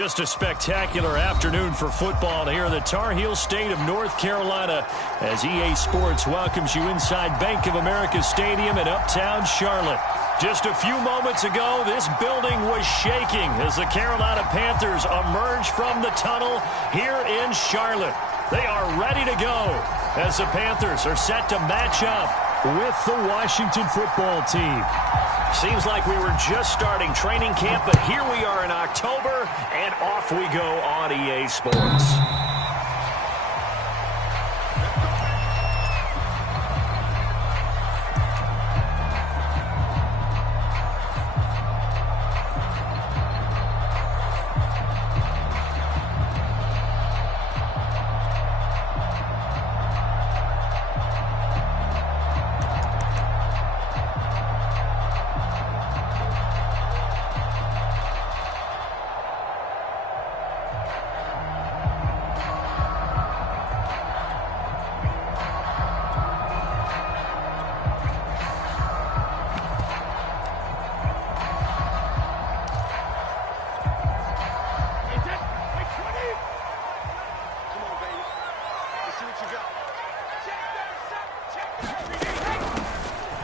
Just a spectacular afternoon for football here in the Tar Heel state of North Carolina as EA Sports welcomes you inside Bank of America Stadium in Uptown Charlotte. Just a few moments ago, this building was shaking as the Carolina Panthers emerged from the tunnel here in Charlotte. They are ready to go as the Panthers are set to match up with the Washington football team. Seems like we were just starting training camp, but here we are in October, and off we go on EA Sports.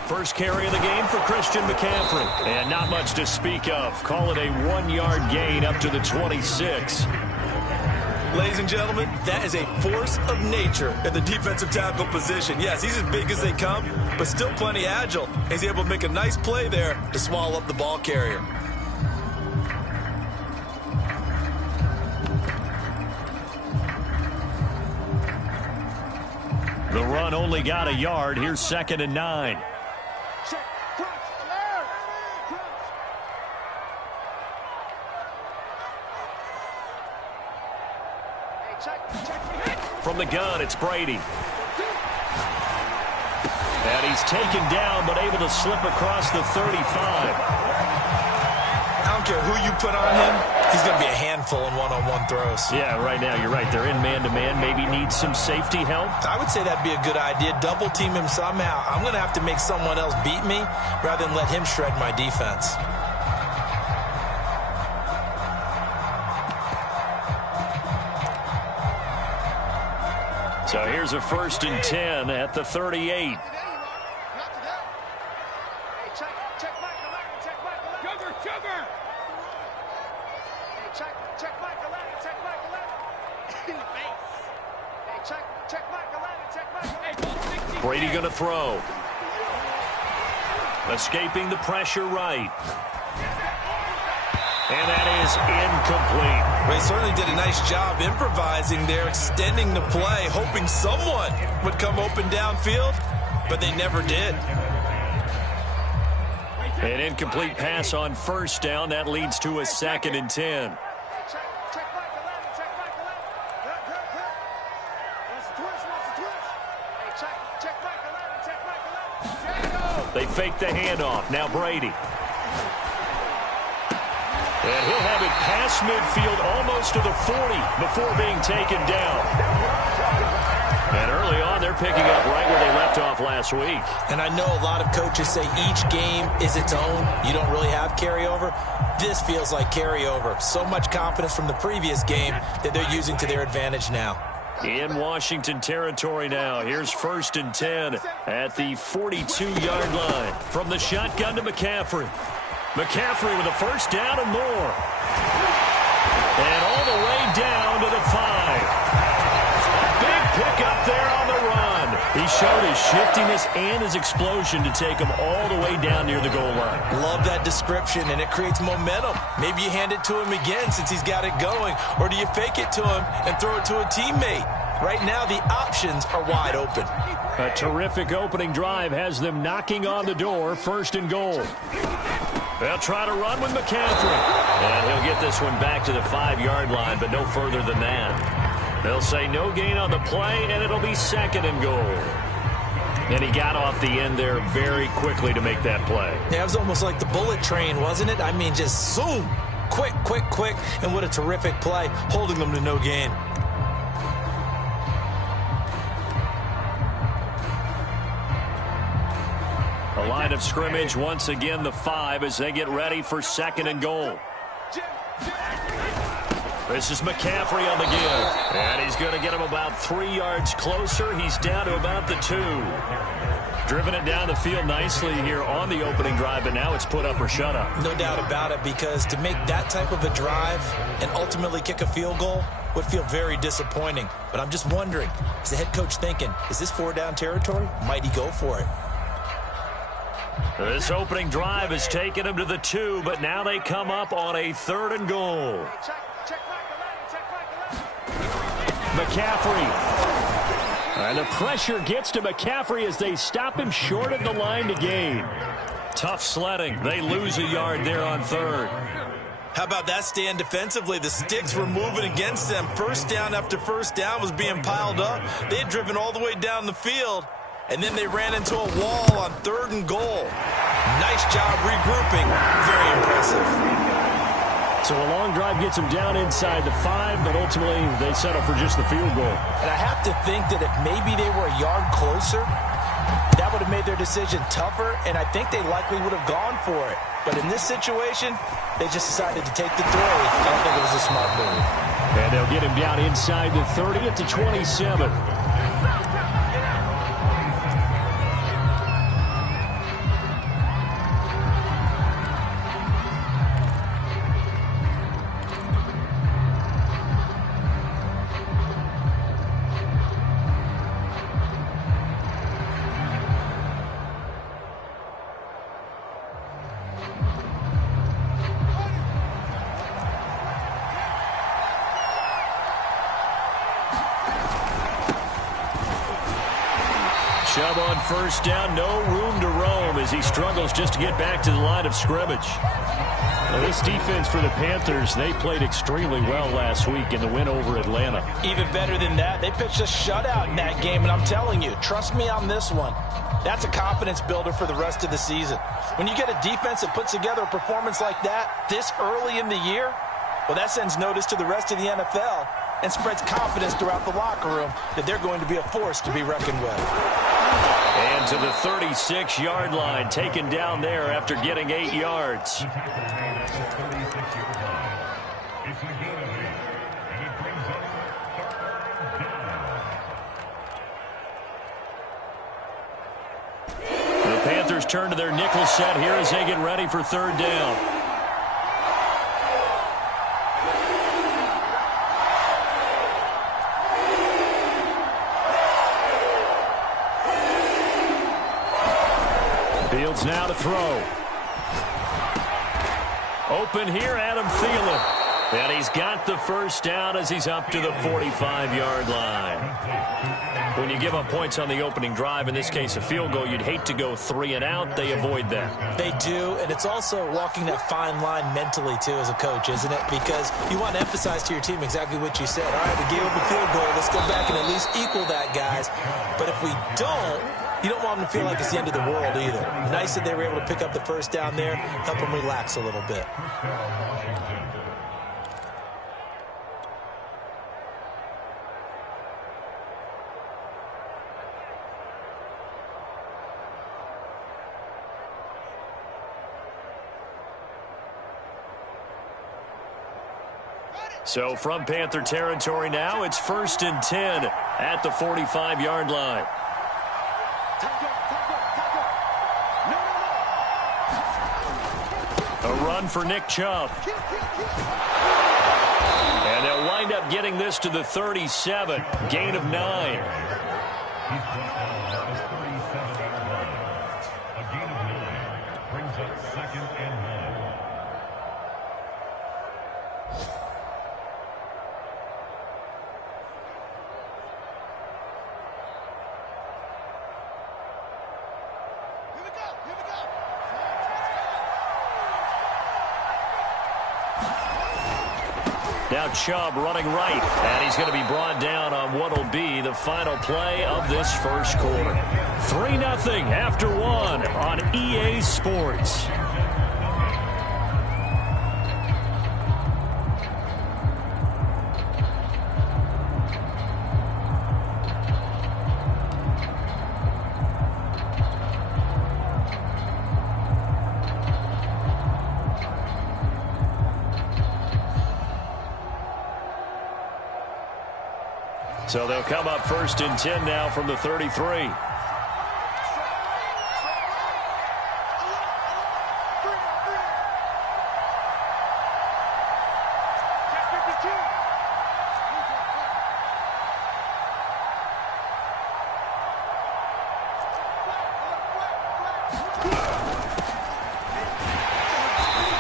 First carry of the game for Christian McCaffrey. And not much to speak of. Call it a 1-yard gain up to the 26. Ladies and gentlemen, that is a force of nature at the defensive tackle position. Yes, he's as big as they come, but still plenty agile. He's able to make a nice play there to swallow up the ball carrier. The run only got a yard. Here's 2nd and 9. From the gun, it's Brady. And he's taken down, but able to slip across the 35. I don't care who you put on him, he's going to be a handful in one-on-one throws. Yeah, right now, you're right. They're in man-to-man. Maybe need some safety help. I would say that'd be a good idea. Double team him somehow. I'm going to have to make someone else beat me rather than let him shred my defense. So here's a 1st and 10 at the 38. Brady going to throw. Escaping the pressure right. And that is incomplete. They certainly did a nice job improvising there, extending the play, hoping someone would come open downfield, but they never did. An incomplete pass on 1st down. That leads to a 2nd and 10. They fake the handoff. Now Brady. And he'll have it past midfield almost to the 40 before being taken down. And early on, they're picking up right where they left off last week. And I know a lot of coaches say each game is its own. You don't really have carryover. This feels like carryover. So much confidence from the previous game that they're using to their advantage now. In Washington territory now. Here's 1st and 10 at the 42-yard line. From the shotgun to McCaffrey. McCaffrey with a 1st down and more. And all the way down to the 5. Big pick up there on the run. He showed his shiftiness and his explosion to take him all the way down near the goal line. Love that description, and it creates momentum. Maybe you hand it to him again since he's got it going, or do you fake it to him and throw it to a teammate? Right now, the options are wide open. A terrific opening drive has them knocking on the door. 1st and goal. They'll try to run with McCaffrey. And he'll get this one back to the 5-yard line, but no further than that. They'll say no gain on the play, and it'll be 2nd and goal. And he got off the end there very quickly to make that play. Yeah, it was almost like the bullet train, wasn't it? I mean, just zoom. Quick, quick, quick. And what a terrific play, holding them to no gain. A line of scrimmage, once again the 5 as they get ready for 2nd and goal. This is McCaffrey on the give. And he's going to get him about 3 yards closer. He's down to about the 2. Driven it down the field nicely here on the opening drive, but now it's put up or shut up. No doubt about it, because to make that type of a drive and ultimately kick a field goal would feel very disappointing. But I'm just wondering, is the head coach thinking, is this 4-down territory? Might he go for it? This opening drive has taken him to the 2, but now they come up on a 3rd and goal. McCaffrey. And the pressure gets to McCaffrey as they stop him short of the line to gain. Tough sledding. They lose a yard there on 3rd. How about that stand defensively? The sticks were moving against them. First down after first down was being piled up. They had driven all the way down the field, and then they ran into a wall on 3rd and goal. Nice job regrouping. Very impressive. So a long drive gets them down inside the 5, but ultimately they settle for just the field goal. And I have to think that if maybe they were a yard closer, that would have made their decision tougher, and I think they likely would have gone for it. But in this situation, they just decided to take the 3. I don't think it was a smart move. And they'll get him down inside the 30 at the 27. Chubb on first down, no room to roam as he struggles just to get back to the line of scrimmage. Well, this defense for the Panthers, they played extremely well last week in the win over Atlanta. Even better than that, they pitched a shutout in that game, and I'm telling you, trust me on this one. That's a confidence builder for the rest of the season. When you get a defense that puts together a performance like that this early in the year, well, that sends notice to the rest of the NFL and spreads confidence throughout the locker room that they're going to be a force to be reckoned with. And to the 36-yard line, taken down there after getting 8 yards. The Panthers turn to their nickel set here as they get ready for 3rd down. Fields now to throw. Open here, Adam Thielen. And he's got the first down as he's up to the 45-yard line. When you give up points on the opening drive, in this case a field goal, you'd hate to go 3 and out. They avoid that. They do, and it's also walking that fine line mentally, too, as a coach, isn't it? Because you want to emphasize to your team exactly what you said. All right, we gave up a field goal. Let's go back and at least equal that, guys. But if we don't, you don't want them to feel like it's the end of the world either. Nice that they were able to pick up the first down there, help them relax a little bit. So from Panther territory now, it's 1st and 10 at the 45-yard line. A run for Nick Chubb. And they'll wind up getting this to the 37. Gain of 9. Now Chubb running right, and he's going to be brought down on what will be the final play of this first quarter. 3-0 after 1 on EA Sports. So they'll come up 1st and 10 now from the 33.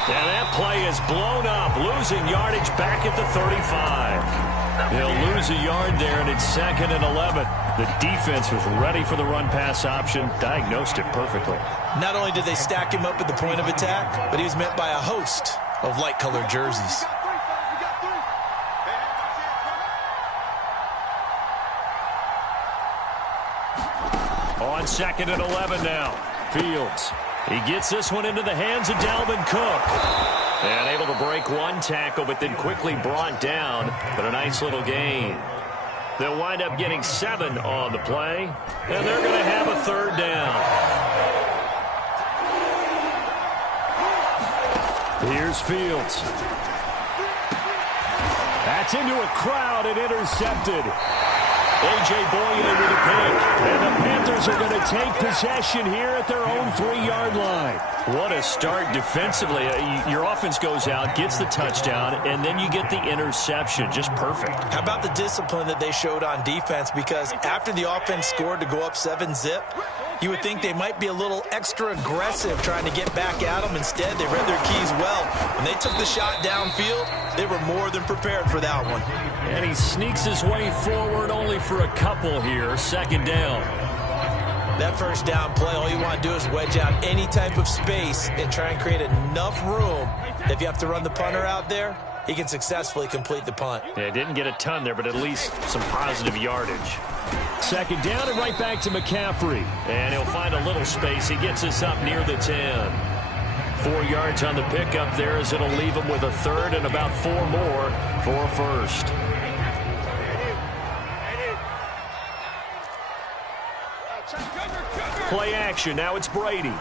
And that play is blown up, losing yardage back at the 35. He'll lose a yard there, and it's 2nd and 11. The defense was ready for the run-pass option, diagnosed it perfectly. Not only did they stack him up at the point of attack, but he was met by a host of light-colored jerseys. On 2nd and 11 now. Fields. He gets this one into the hands of Dalvin Cook. And able to break one tackle, but then quickly brought down. But a nice little gain. They'll wind up getting 7 on the play. And they're going to have a 3rd down. Here's Fields. That's into a crowd and intercepted. A.J. Boye with a pick. And the Panthers are going to take possession here at their own 3-yard line. What a start defensively. Your offense goes out, gets the touchdown, and then you get the interception. Just perfect. How about the discipline that they showed on defense? Because after the offense scored to go up 7-zip, you would think they might be a little extra aggressive trying to get back at them. Instead, they read their keys well. When they took the shot downfield, they were more than prepared for that one. And he sneaks his way forward only for a couple here. 2nd down. That 1st down play, all you want to do is wedge out any type of space and try and create enough room. If you have to run the punter out there, he can successfully complete the punt. Yeah, didn't get a ton there, but at least some positive yardage. 2nd down and right back to McCaffrey. And he'll find a little space. He gets us up near the 10. 4 yards on the pickup there as it'll leave him with a 3rd and about 4 more for a 1st. Play action. Now it's Brady.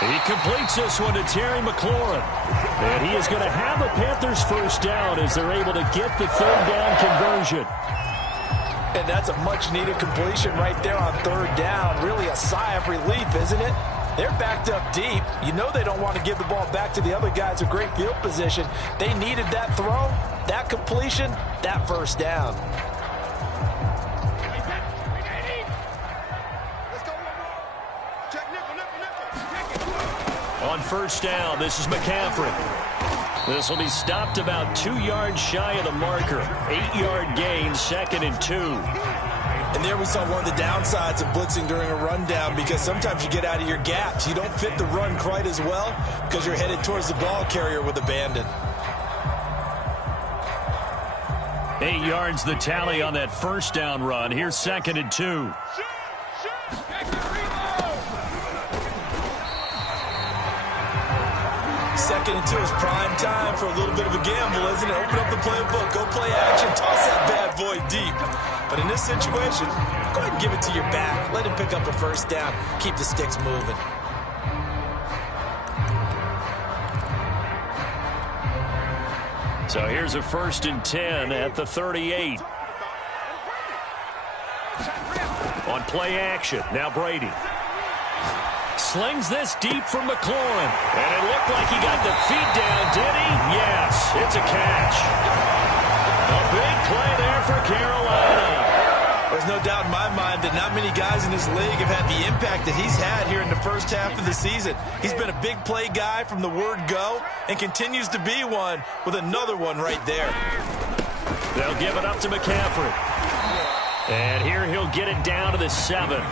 He completes this one to Terry McLaurin. And he is going to have a Panthers 1st down as they're able to get the 3rd down conversion. And that's a much-needed completion right there on 3rd down. Really a sigh of relief, isn't it? They're backed up deep. You know they don't want to give the ball back to the other guys with great field position. They needed that throw, that completion, that 1st down. On 1st down, this is McCaffrey. This will be stopped about 2 yards shy of the marker. 8-yard gain, 2nd and 2. And there we saw one of the downsides of blitzing during a rundown, because sometimes you get out of your gaps. You don't fit the run quite as well because you're headed towards the ball carrier with abandon. 8 yards the tally on that 1st down run. Here's 2nd and 2. 2nd and 2 is prime time for a little bit of a gamble, isn't it? Open up the playbook, go play action, toss that bad boy deep. But in this situation, go ahead and give it to your back. Let him pick up a 1st down. Keep the sticks moving. So here's a 1st and 10 at the 38. On play action, now Brady. Slings this deep from McLaurin. And it looked like he got the feet down, did he? Yes, it's a catch. A big play there for Carolina. There's no doubt in my mind that not many guys in this league have had the impact that he's had here in the 1st half of the season. He's been a big play guy from the word go and continues to be one with another one right there. They'll give it up to McCaffrey. And here he'll get it down to the 7.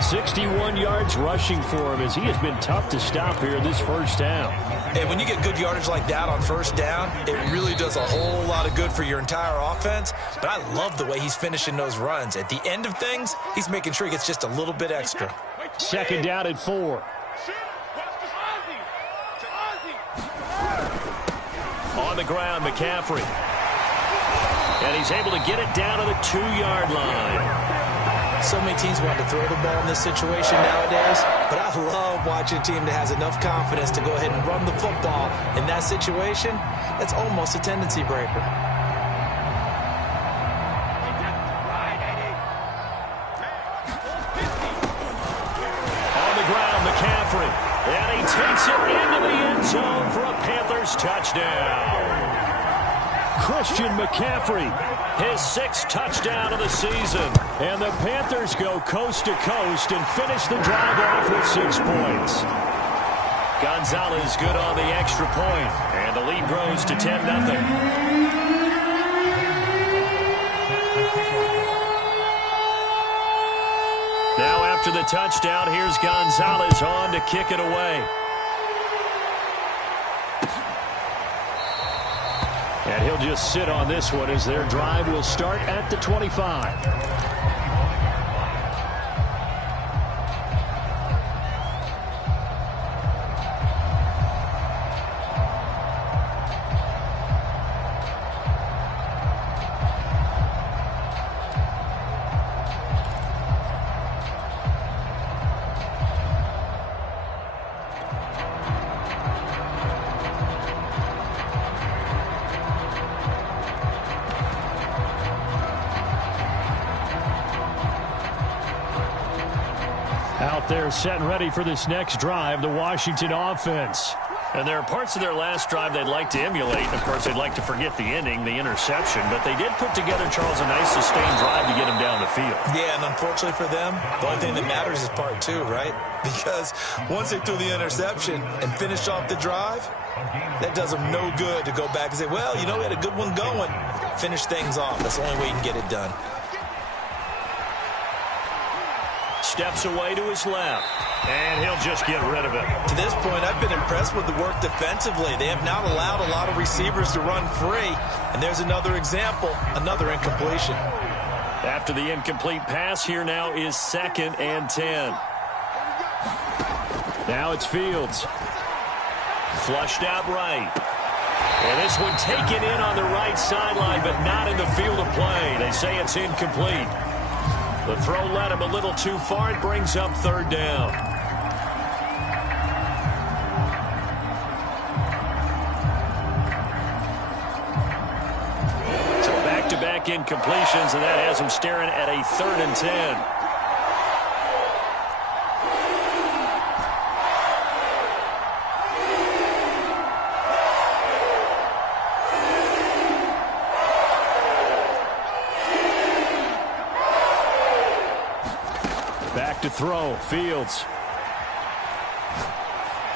61 yards rushing for him as he has been tough to stop here this 1st down. And when you get good yardage like that on 1st down, it really does a whole lot of good for your entire offense. But I love the way he's finishing those runs. At the end of things, he's making sure he gets just a little bit extra. 2nd down and 4. On the ground, McCaffrey. And he's able to get it down to the 2-yard line. So many teams want to throw the ball in this situation nowadays, but I love watching a team that has enough confidence to go ahead and run the football. In that situation, that's almost a tendency breaker. zone for a Panthers touchdown. Christian McCaffrey, his 6th touchdown of the season. And the Panthers go coast to coast and finish the drive off with 6 points. Gonzalez good on the extra point, and the lead grows to 10-0. Now after the touchdown, here's Gonzalez on to kick it away. And he'll just sit on this one as their drive will start at the 25. Out there set and ready for this next drive, the Washington offense. And there are parts of their last drive they'd like to emulate. Of course, they'd like to forget the ending, the interception. But they did put together, Charles, a nice sustained drive to get him down the field. Yeah, and unfortunately for them, the only thing that matters is part 2, right? Because once they threw the interception and finished off the drive, that does them no good to go back and say, well, you know, we had a good one going. Finish things off. That's the only way you can get it done. Steps away to his left, and he'll just get rid of it. To this point, I've been impressed with the work defensively. They have not allowed a lot of receivers to run free, and there's another example, another incompletion. After the incomplete pass, here now is 2nd and 10. Now it's Fields. Flushed out right. And this one taken in on the right sideline, but not in the field of play. They say it's incomplete. The throw led him a little too far. It brings up 3rd down. So back-to-back incompletions, and that has him staring at a 3rd and 10. Back to throw, Fields.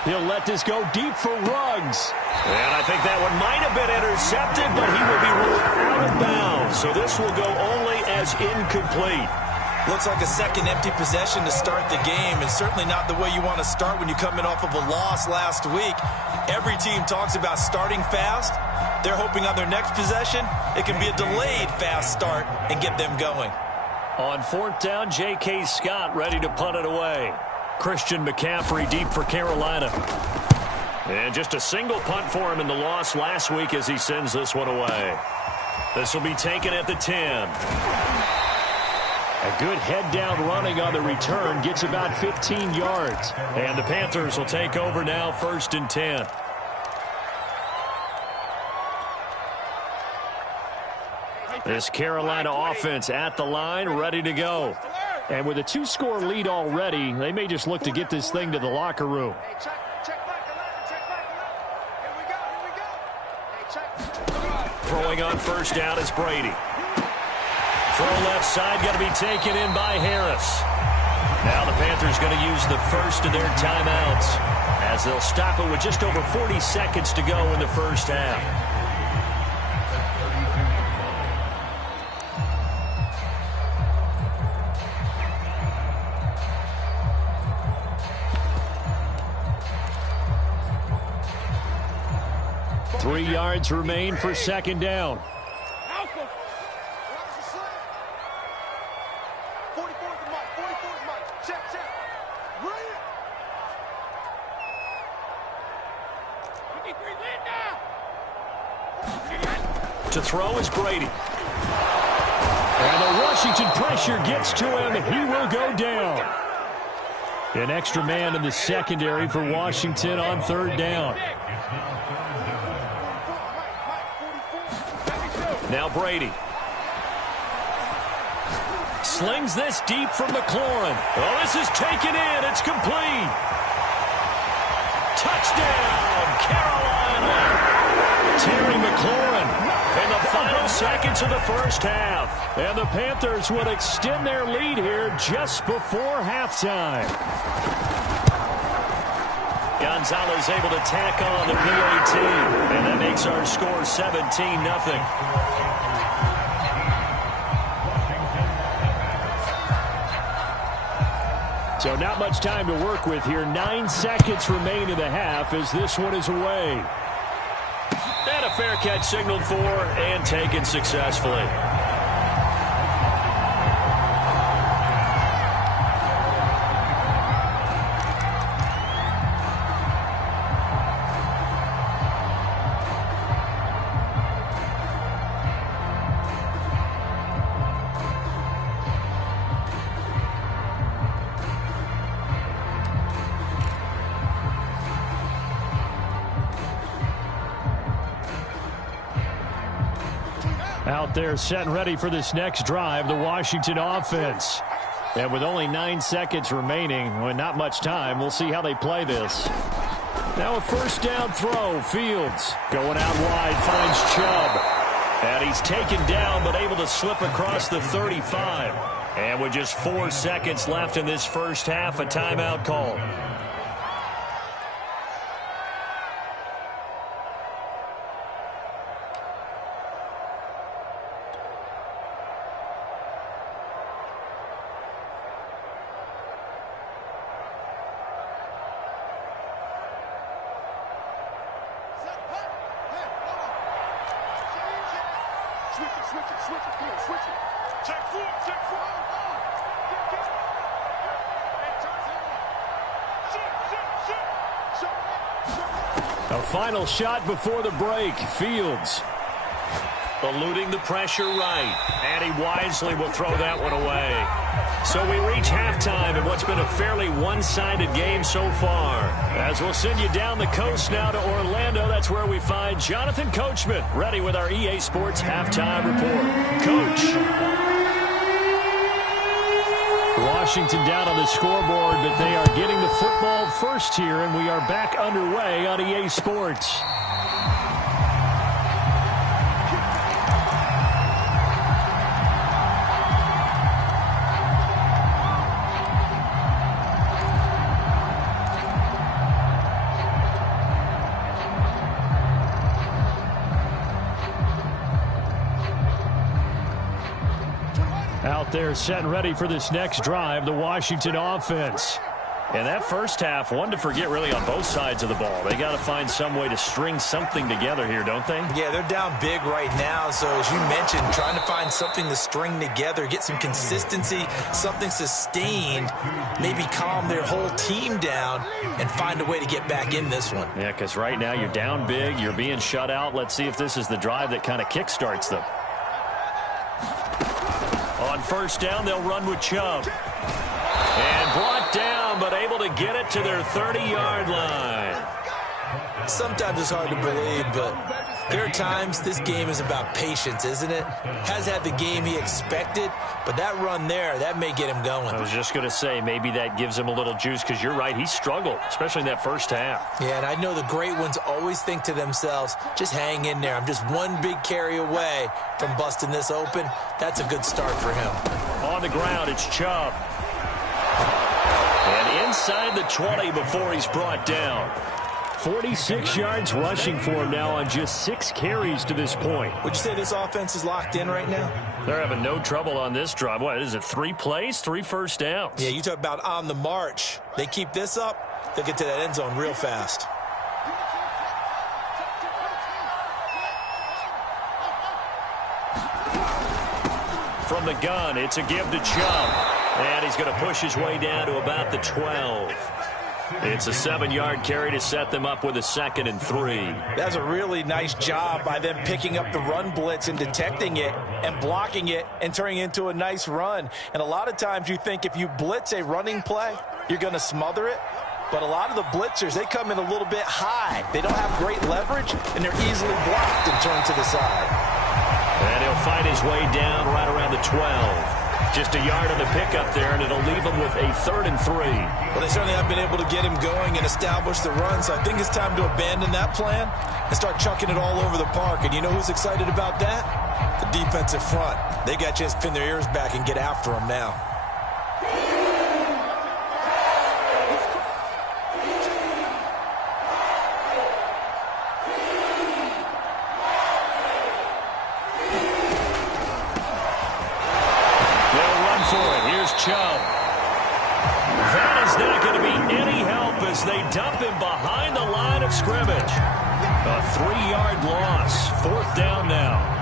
He'll let this go deep for Ruggs. And I think that one might have been intercepted, but he will be ruled out of bounds. So this will go only as incomplete. Looks like a second empty possession to start the game, and certainly not the way you want to start when you're coming off of a loss last week. Every team talks about starting fast. They're hoping on their next possession, it can be a delayed fast start and get them going. On 4th down, J.K. Scott ready to punt it away. Christian McCaffrey deep for Carolina. And just a single punt for him in the loss last week as he sends this one away. This will be taken at the 10. A good head-down running on the return gets about 15 yards. And the Panthers will take over now, 1st and 10. This Carolina offense at the line, ready to go. And with a 2-score lead already, they may just look to get this thing to the locker room. Throwing on 1st down is Brady. Throw left side, got to be taken in by Harris. Now the Panthers going to use the first of their timeouts as they'll stop it with just over 40 seconds to go in the first half. Three yards remain for 2nd down. To throw is Brady. And the Washington pressure gets to him. He will go down. An extra man in the secondary for Washington on 3rd down. Now Brady. Slings this deep from McLaurin. Oh, this is taken in. It's complete. Touchdown, McLaurin in the final seconds of the first half. And the Panthers would extend their lead here just before halftime. Gonzalez able to tack on the PAT. And that makes our score 17-0. So not much time to work with here. 9 seconds remain in the half as this one is away. And a fair catch signaled for and taken successfully. Out there set and ready for this next drive, the Washington offense. And with only 9 seconds remaining, with not much time, we'll see how they play this. Now a first down throw. Fields going out wide, finds Chubb. And he's taken down but able to slip across the 35. And with just 4 seconds left in this first half, a timeout call. A final shot before the break. Fields eluding the pressure right. And he wisely will throw that one away. So we reach halftime in what's been a fairly one-sided game so far. As we'll send you down the coast now to Orlando, that's where we find Jonathan Coachman ready with our EA Sports Halftime Report. Coach. Washington down on the scoreboard, but they are getting the football first here, and we are back underway on EA Sports. Out there set and ready for this next drive, the Washington offense. And that first half, one to forget really on both sides of the ball. They got to find some way to string something together here, don't they? Yeah, they're down big right now. So as you mentioned, trying to find something to string together, get some consistency, something sustained, maybe calm their whole team down and find a way to get back in this one. Yeah, because right now you're down big, you're being shut out. Let's see if this is the drive that kind of kickstarts them. On first down, they'll run with Chubb. And brought down, but able to get it to their 30-yard line. Sometimes it's hard to believe, but there are times this game is about patience, isn't it? Has had the game he expected, but that run there, that may get him going. I was just going to say, maybe that gives him a little juice, because you're right, he struggled, especially in that first half. Yeah, and I know the great ones always think to themselves, just hang in there. I'm just one big carry away from busting this open. That's a good start for him. On the ground, it's Chubb. And inside the 20 before he's brought down. 46 yards rushing for him now on just 6 carries to this point. Would you say this offense is locked in right now? They're having no trouble on this drive. What is it, 3 plays, 3 first downs? Yeah, you talk about on the march. They keep this up, they'll get to that end zone real fast. From the gun, it's a give to Chubb. And he's going to push his way down to about the 12. It's a 7-yard carry to set them up with a 2nd and 3. That's a really nice job by them picking up the run blitz and detecting it and blocking it and turning it into a nice run. And a lot of times you think if you blitz a running play, you're going to smother it. But a lot of the blitzers, they come in a little bit high. They don't have great leverage, and they're easily blocked and turned to the side. And he'll find his way down right around the 12. Just a yard on the pickup there, and it'll leave him with a 3rd and 3. Well, they certainly have been able to get him going and establish the run, so I think it's time to abandon that plan and start chunking it all over the park. And you know who's excited about that? The defensive front. They got a chance to pin their ears back and get after them now. They'll run for it. Here's Chubb. That is not going to be any help as they dump him behind the line of scrimmage. A 3-yard loss. 4th down now.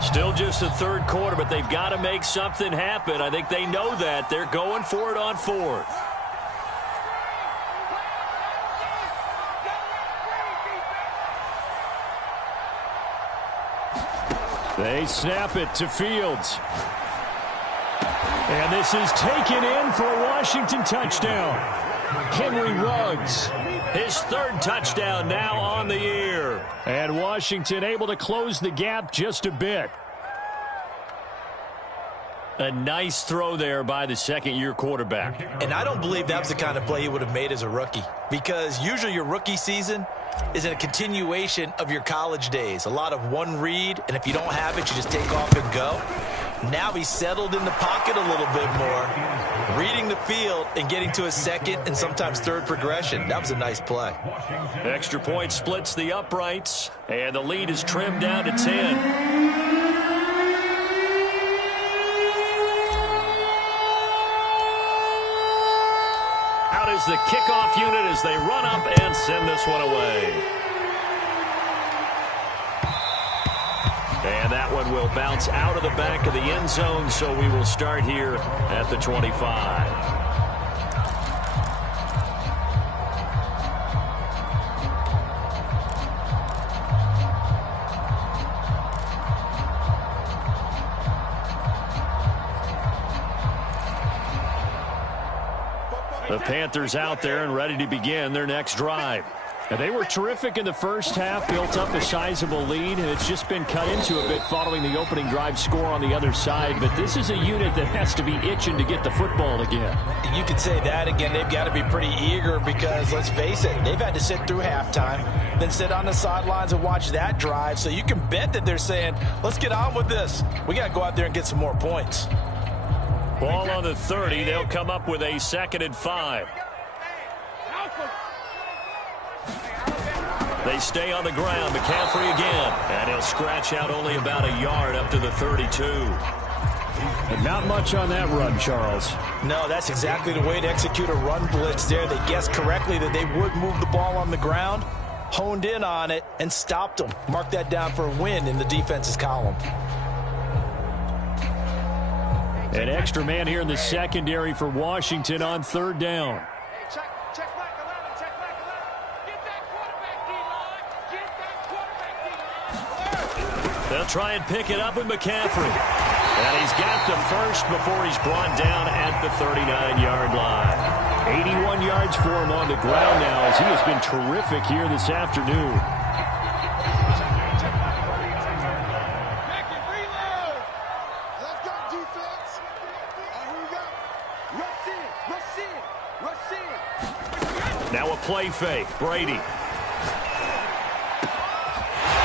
Still just the third quarter, but they've got to make something happen. I think they know that. They're going for it on 4th. They snap it to Fields. And this is taken in for a Washington touchdown. Henry Ruggs, his 3rd touchdown now on the year. And Washington able to close the gap just a bit. A nice throw there by the second-year quarterback. And I don't believe that was the kind of play he would have made as a rookie, because usually your rookie season is a continuation of your college days. A lot of one read, and if you don't have it, you just take off and go. Now he's settled in the pocket a little bit more, reading the field and getting to a second and sometimes third progression. That was a nice play. Extra point splits the uprights, and the lead is trimmed down to 10. Out is the kickoff unit as they run up and send this one away. And that one will bounce out of the back of the end zone, so we will start here at the 25. The Panthers out there and ready to begin their next drive. And they were terrific in the first half, built up a sizable lead, and it's just been cut into a bit following the opening drive score on the other side. But this is a unit that has to be itching to get the football again. You could say that again. They've got to be pretty eager because, let's face it, they've had to sit through halftime, then sit on the sidelines and watch that drive. So you can bet that they're saying, let's get on with this. We got to go out there and get some more points. Ball on the 30. They'll come up with a 2nd and 5. They stay on the ground. McCaffrey again. And he'll scratch out only about a yard up to the 32. And not much on that run, Charles. No, that's exactly the way to execute a run blitz there. They guessed correctly that they would move the ball on the ground, honed in on it, and stopped them. Mark that down for a win in the defense's column. An extra man here in the secondary for Washington on 3rd down. They'll try and pick it up with McCaffrey. And he's got the first before he's brought down at the 39-yard line. 81 yards for him on the ground now as he has been terrific here this afternoon. Now a play fake. Brady.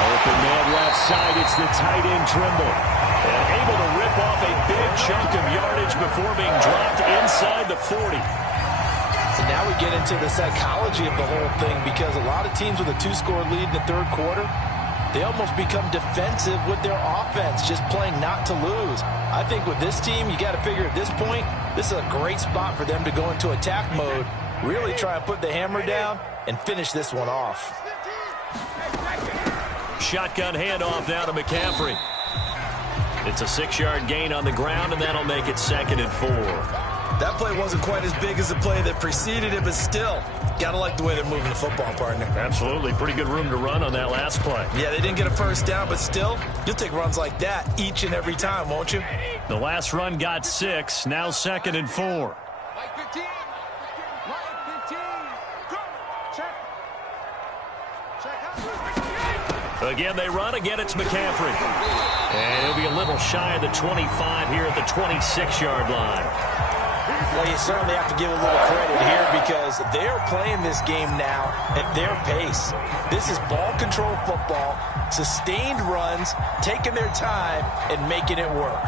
Open man left side. It's the tight end Trimble. And able to rip off a big chunk of yardage before being dropped inside the 40. So now we get into the psychology of the whole thing, because a lot of teams with a 2-score lead in the 3rd quarter, they almost become defensive with their offense, just playing not to lose. I think with this team, you got to figure at this point, this is a great spot for them to go into attack mode, really try and put the hammer down and finish this one off. Shotgun handoff now to McCaffrey. It's a 6-yard gain on the ground, and that'll make it 2nd and 4. That play wasn't quite as big as the play that preceded it, but still, gotta like the way they're moving the football, partner. Absolutely. Pretty good room to run on that last play. Yeah, they didn't get a first down, but still, you'll take runs like that each and every time, won't you? The last run got 6, now 2nd and 4. Again, they run. Again, it's McCaffrey. And he'll be a little shy of the 25 here at the 26-yard line. Well, you certainly have to give a little credit here because they are playing this game now at their pace. This is ball control football, sustained runs, taking their time, and making it work.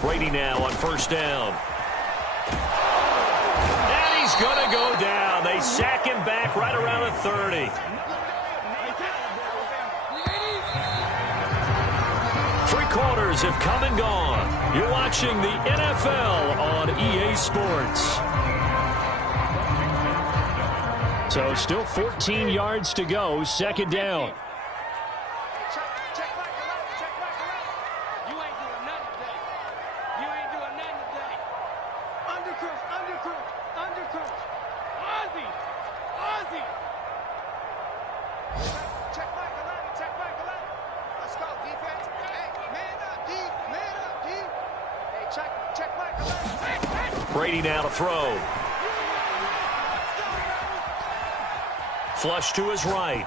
Brady now on first down. And he's going to go down. They sack him back right around the 30. Three quarters have come and gone. You're watching the NFL on EA Sports. So still 14 yards to go, second down. Brady now to throw. Flush to his right.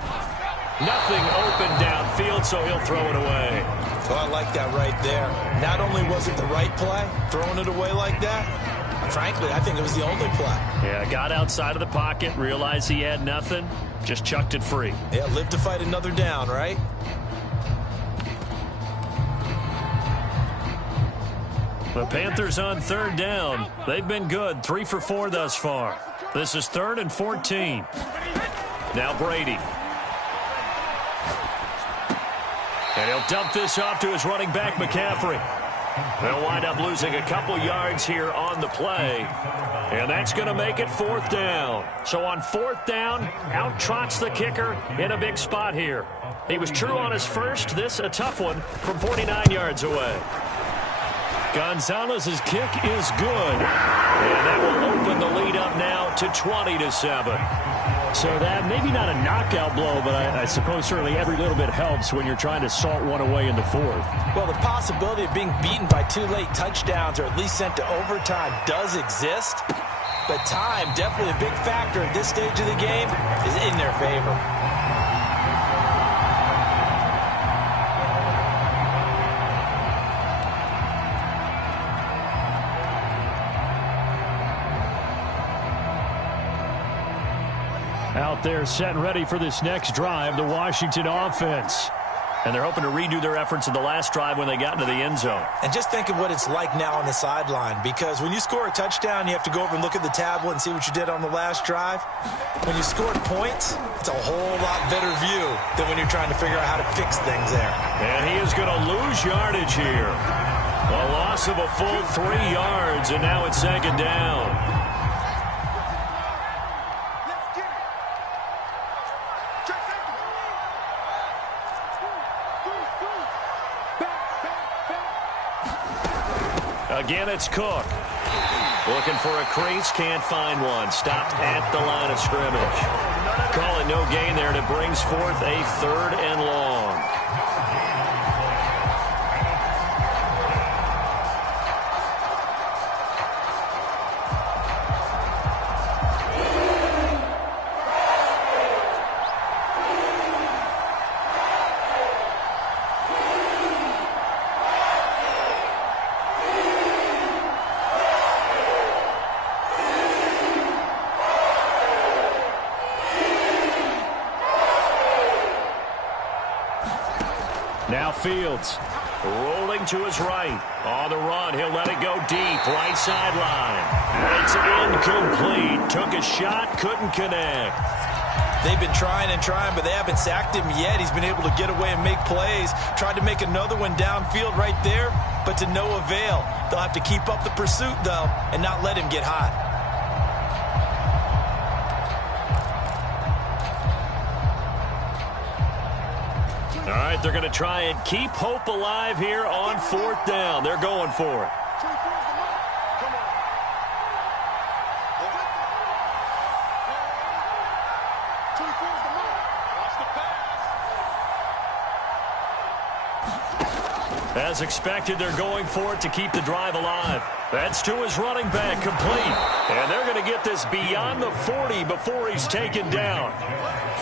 Nothing open downfield, so he'll throw it away. Oh, I like that right there. Not only was it the right play, throwing it away like that, frankly, I think it was the only play. Yeah, got outside of the pocket, realized he had nothing, just chucked it free. Yeah, live to fight another down, right? The Panthers on third down. They've been good, 3 for 4 thus far. This is 3rd and 14. Now Brady. And he'll dump this off to his running back, McCaffrey. They'll wind up losing a couple yards here on the play. And that's going to make it 4th down. So on 4th down, out trots the kicker in a big spot here. He was true on his first. This a tough one from 49 yards away. Gonzalez's kick is good. And that will open the lead up now to 20-7. So that, maybe not a knockout blow, but I suppose certainly every little bit helps when you're trying to salt one away in the 4th. Well, the possibility of being beaten by 2 late touchdowns or at least sent to overtime does exist. But time, definitely a big factor at this stage of the game, is in their favor. Out there set and ready for this next drive, the Washington offense. And they're hoping to redo their efforts in the last drive when they got into the end zone. And just think of what it's like now on the sideline, because when you score a touchdown, you have to go over and look at the tablet and see what you did on the last drive. When you scored points, it's a whole lot better view than when you're trying to figure out how to fix things there. And he is going to lose yardage here. A loss of a full 3 yards, and now it's second down. Again, it's Cook. Looking for a crease, can't find one. Stopped at the line of scrimmage. Call it no gain there, and it brings forth a 3rd and long. Now Fields rolling to his right. On the run, he'll let it go deep. Right sideline. It's incomplete. Took a shot, couldn't connect. They've been trying and trying, but they haven't sacked him yet. He's been able to get away and make plays. Tried to make another one downfield right there, but to no avail. They'll have to keep up the pursuit, though, and not let him get hot. All right, they're going to try and keep hope alive here on 4th down. They're going for it. As expected, they're going for it to keep the drive alive. That's to his running back, complete. And they're going to get this beyond the 40 before he's taken down.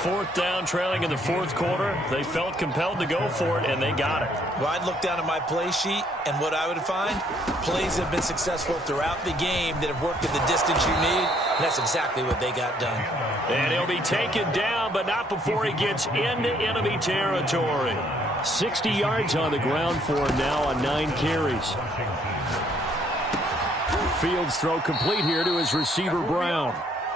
4th down, trailing in the 4th quarter. They felt compelled to go for it, and they got it. Well, I'd look down at my play sheet, and what I would find, plays have been successful throughout the game that have worked at the distance you need, and that's exactly what they got done. And he'll be taken down, but not before he gets into enemy territory. 60 yards on the ground for him now on 9 carries. Fields throw complete here to his receiver, Brown.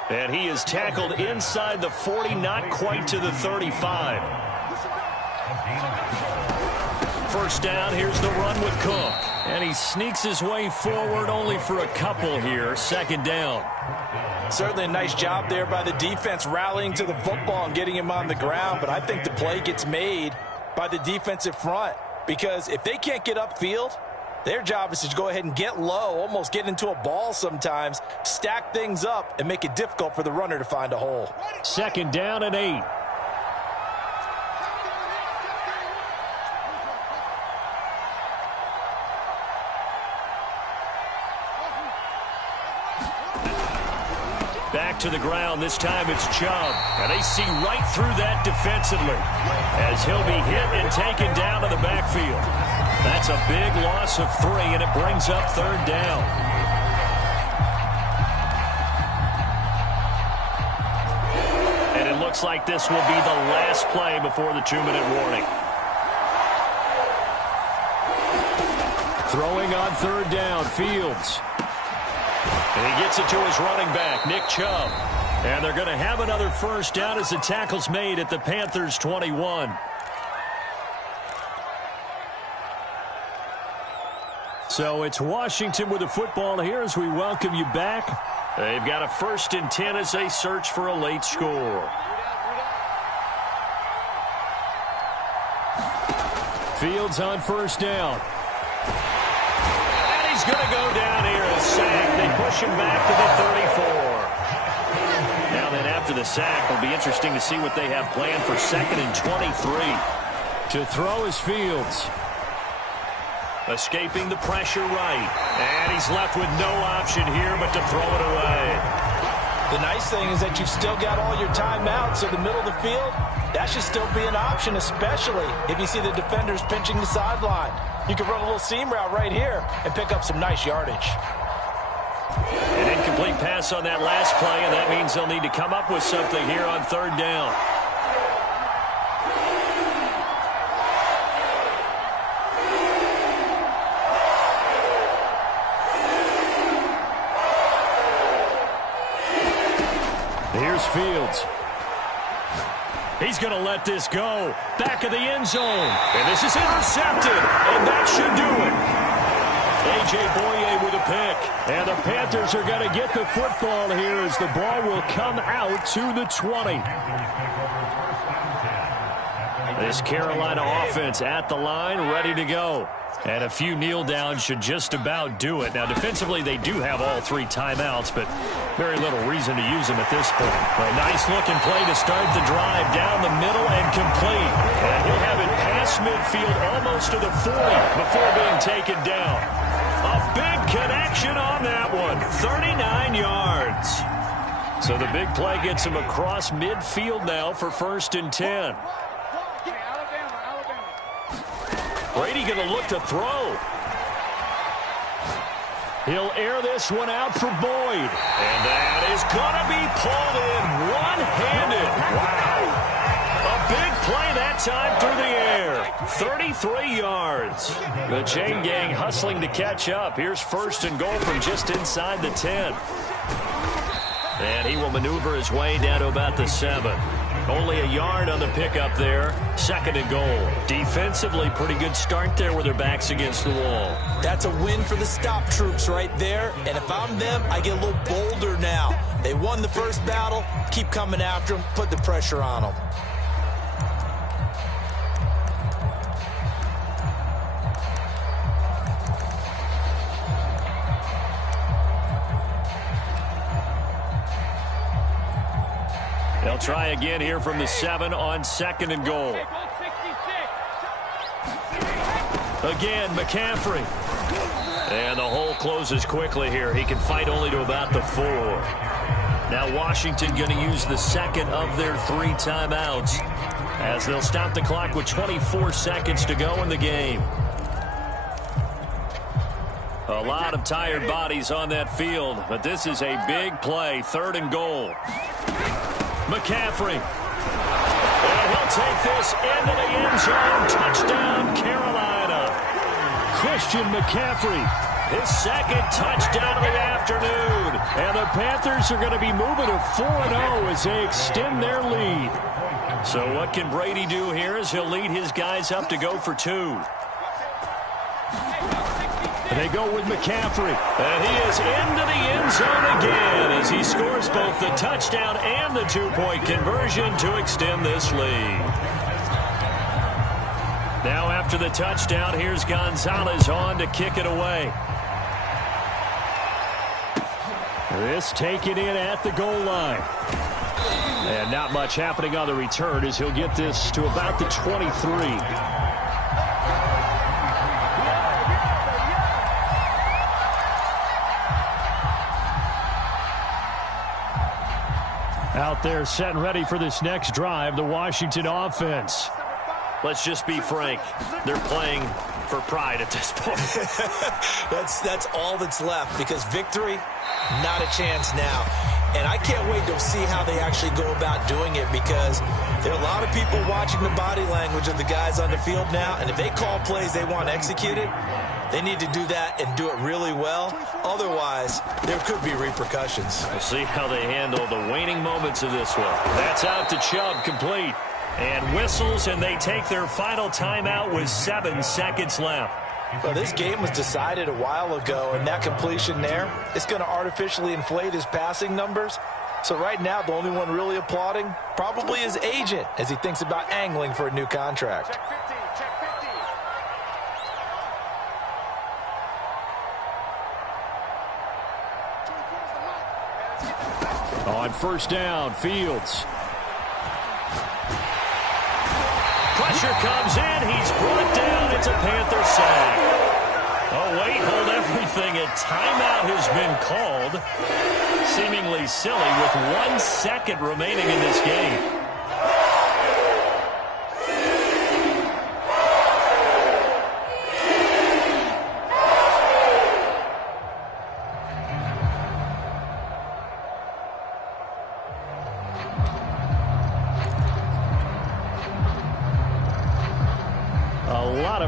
And he is tackled inside the 40, not quite to the 35. First down, here's the run with Cook. And he sneaks his way forward only for a couple here. 2nd down. Certainly a nice job there by the defense rallying to the football and getting him on the ground, but I think the play gets made by the defensive front, because if they can't get upfield, their job is to go ahead and get low, almost get into a ball sometimes, stack things up, and make it difficult for the runner to find a hole. 2nd down and 8. Back to the ground. This time it's Chubb. And they see right through that defensively as he'll be hit and taken down to the backfield. That's a big loss of 3, and it brings up 3rd down. And it looks like this will be the last play before the 2-minute warning. Throwing on 3rd down, Fields. And he gets it to his running back, Nick Chubb. And they're going to have another first down as the tackle's made at the Panthers' 21. So it's Washington with the football here as we welcome you back. They've got a 1st and 10 as they search for a late score. Fields on 1st down. And he's going to go down here. A sack. They push him back to the 34. Now then, after the sack, it'll be interesting to see what they have planned for 2nd and 23. To throw is Fields. Escaping the pressure right. And he's left with no option here but to throw it away. The nice thing is that you've still got all your timeouts, so the middle of the field, that should still be an option, especially if you see the defenders pinching the sideline. You can run a little seam route right here and pick up some nice yardage. An incomplete pass on that last play, and that means they'll need to come up with something here on 3rd down. Here's Fields. He's going to let this go. Back of the end zone. And this is intercepted. And that should do it. A.J. Boye with a pick. And the Panthers are going to get the football here as the ball will come out to the 20. This Carolina offense at the line, ready to go. And a few kneel downs should just about do it. Now, defensively, they do have all 3 timeouts, but very little reason to use them at this point. A nice-looking play to start the drive down the middle and complete. And he'll have it past midfield almost to the 40 before being taken down. A big connection on that one. 39 yards. So the big play gets him across midfield now for 1st and 10. Brady going to look to throw. He'll air this one out for Boyd. And that is going to be pulled in one-handed. Wow. A big play that time through the air. 33 yards. The chain gang hustling to catch up. Here's 1st and goal from just inside the 10. And he will maneuver his way down to about the 7. Only a yard on the pickup there. 2nd and goal. Defensively, pretty good start there with their backs against the wall. That's a win for the stop troops right there. And if I'm them, I get a little bolder now. They won the first battle. Keep coming after them. Put the pressure on them. They'll try again here from the 7 on 2nd and goal. Again, McCaffrey. And the hole closes quickly here. He can fight only to about the 4. Now Washington going to use the 2nd of their 3 timeouts as they'll stop the clock with 24 seconds to go in the game. A lot of tired bodies on that field, but this is a big play. 3rd and goal. McCaffrey. And he'll take this into the end zone. Touchdown, Carolina. Christian McCaffrey, his 2nd touchdown of the afternoon. And the Panthers are going to be moving to 4-0 as they extend their lead. So what can Brady do here as he'll lead his guys up to go for 2. They go with McCaffrey. And he is into the end zone again as he scores both the touchdown and the 2-point conversion to extend this lead. Now after the touchdown, here's Gonzalez on to kick it away. This taken in at the goal line. And not much happening on the return as he'll get this to about the 23. Out there set and ready for this next drive, the Washington offense. Let's just be frank. They're playing for pride at this point. That's all that's left because victory, not a chance now. And I can't wait to see how they actually go about doing it because there are a lot of people watching the body language of the guys on the field now. And if they call plays they want executed, they need to do that and do it really well. Otherwise, there could be repercussions. We'll see how they handle the waning moments of this one. That's out to Chubb, complete. And whistles, and they take their final timeout with 7 seconds left. Well, this game was decided a while ago, and that completion there is going to artificially inflate his passing numbers. So right now, the only one really applauding probably his agent as he thinks about angling for a new contract. On 1st down, Fields. Pressure comes in. He's brought down. It's a Panther sack. Oh, wait, hold everything. A timeout has been called. Seemingly silly with 1 second remaining in this game.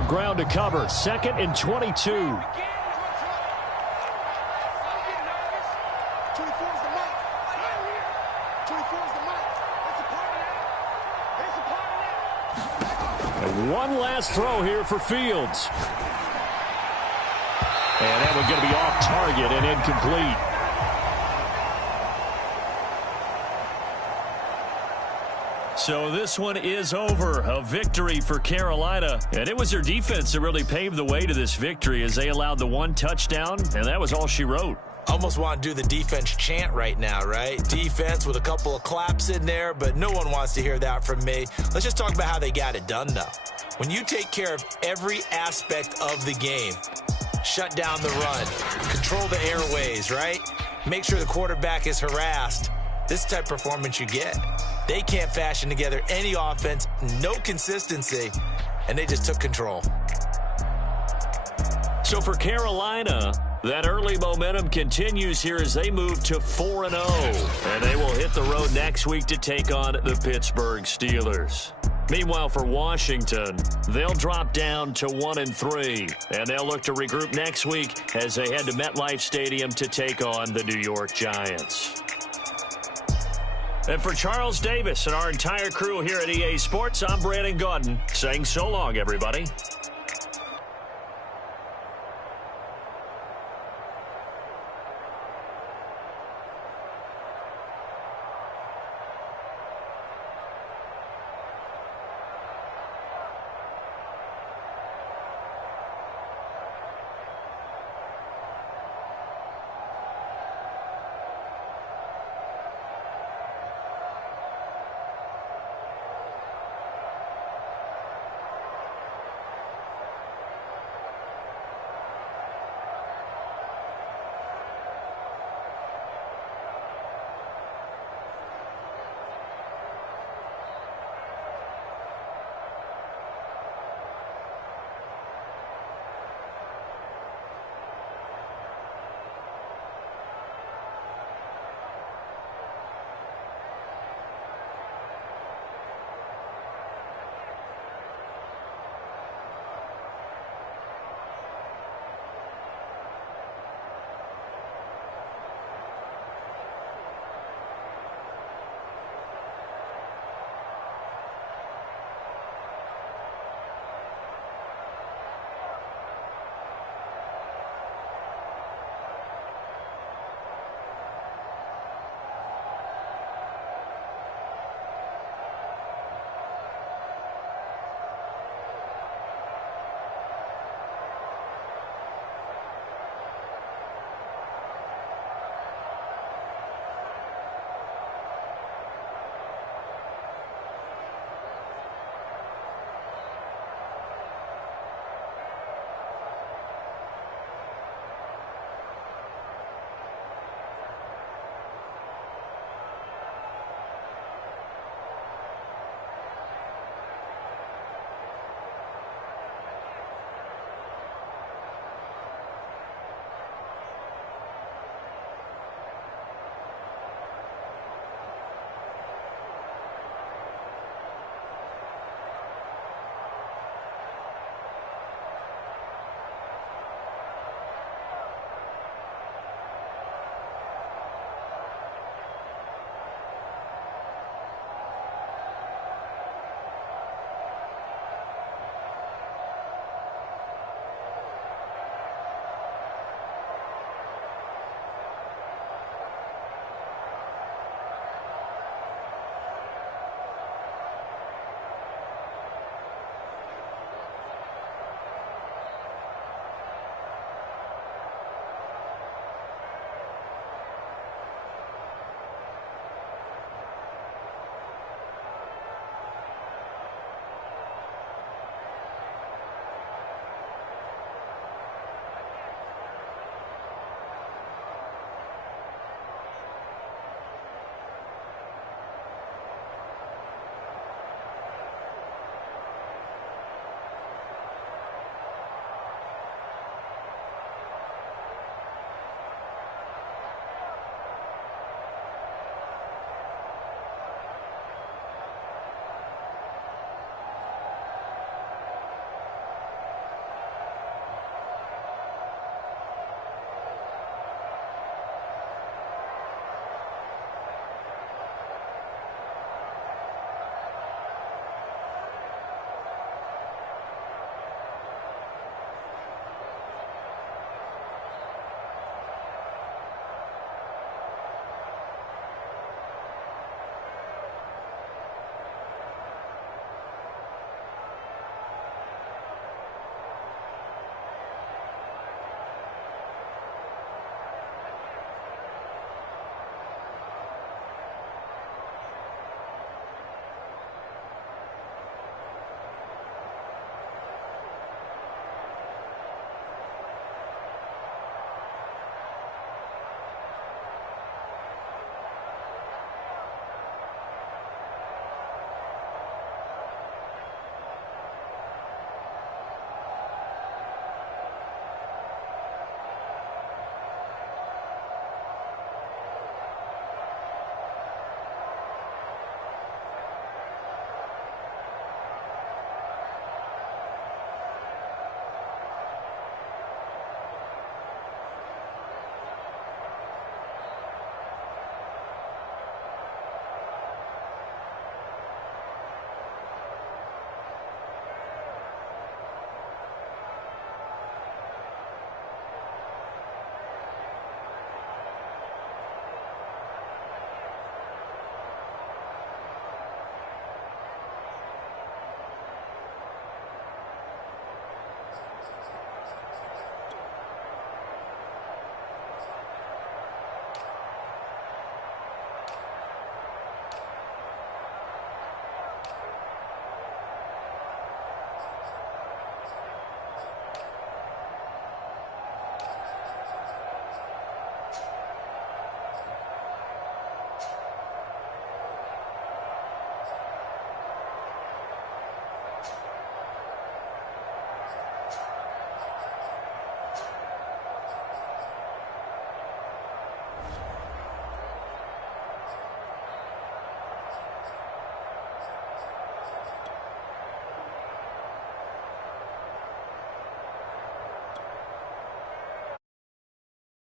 Ground to cover. 2nd and 22. And one last throw here for Fields. And that one's going to be off target and incomplete. So this one is over. A victory for Carolina. And it was their defense that really paved the way to this victory as they allowed the 1 touchdown, and that was all she wrote. Almost want to do the defense chant right now, right? Defense with a couple of claps in there, but no one wants to hear that from me. Let's just talk about how they got it done, though. When you take care of every aspect of the game, shut down the run, control the airways, right? Make sure the quarterback is harassed. This type of performance you get. They can't fashion together any offense, no consistency, and they just took control. So for Carolina, that early momentum continues here as they move to 4-0. And they will hit the road next week to take on the Pittsburgh Steelers. Meanwhile, for Washington, they'll drop down to 1-3. And they'll look to regroup next week as they head to MetLife Stadium to take on the New York Giants. And for Charles Davis and our entire crew here at EA Sports, I'm Brandon Gaudin saying so long, everybody.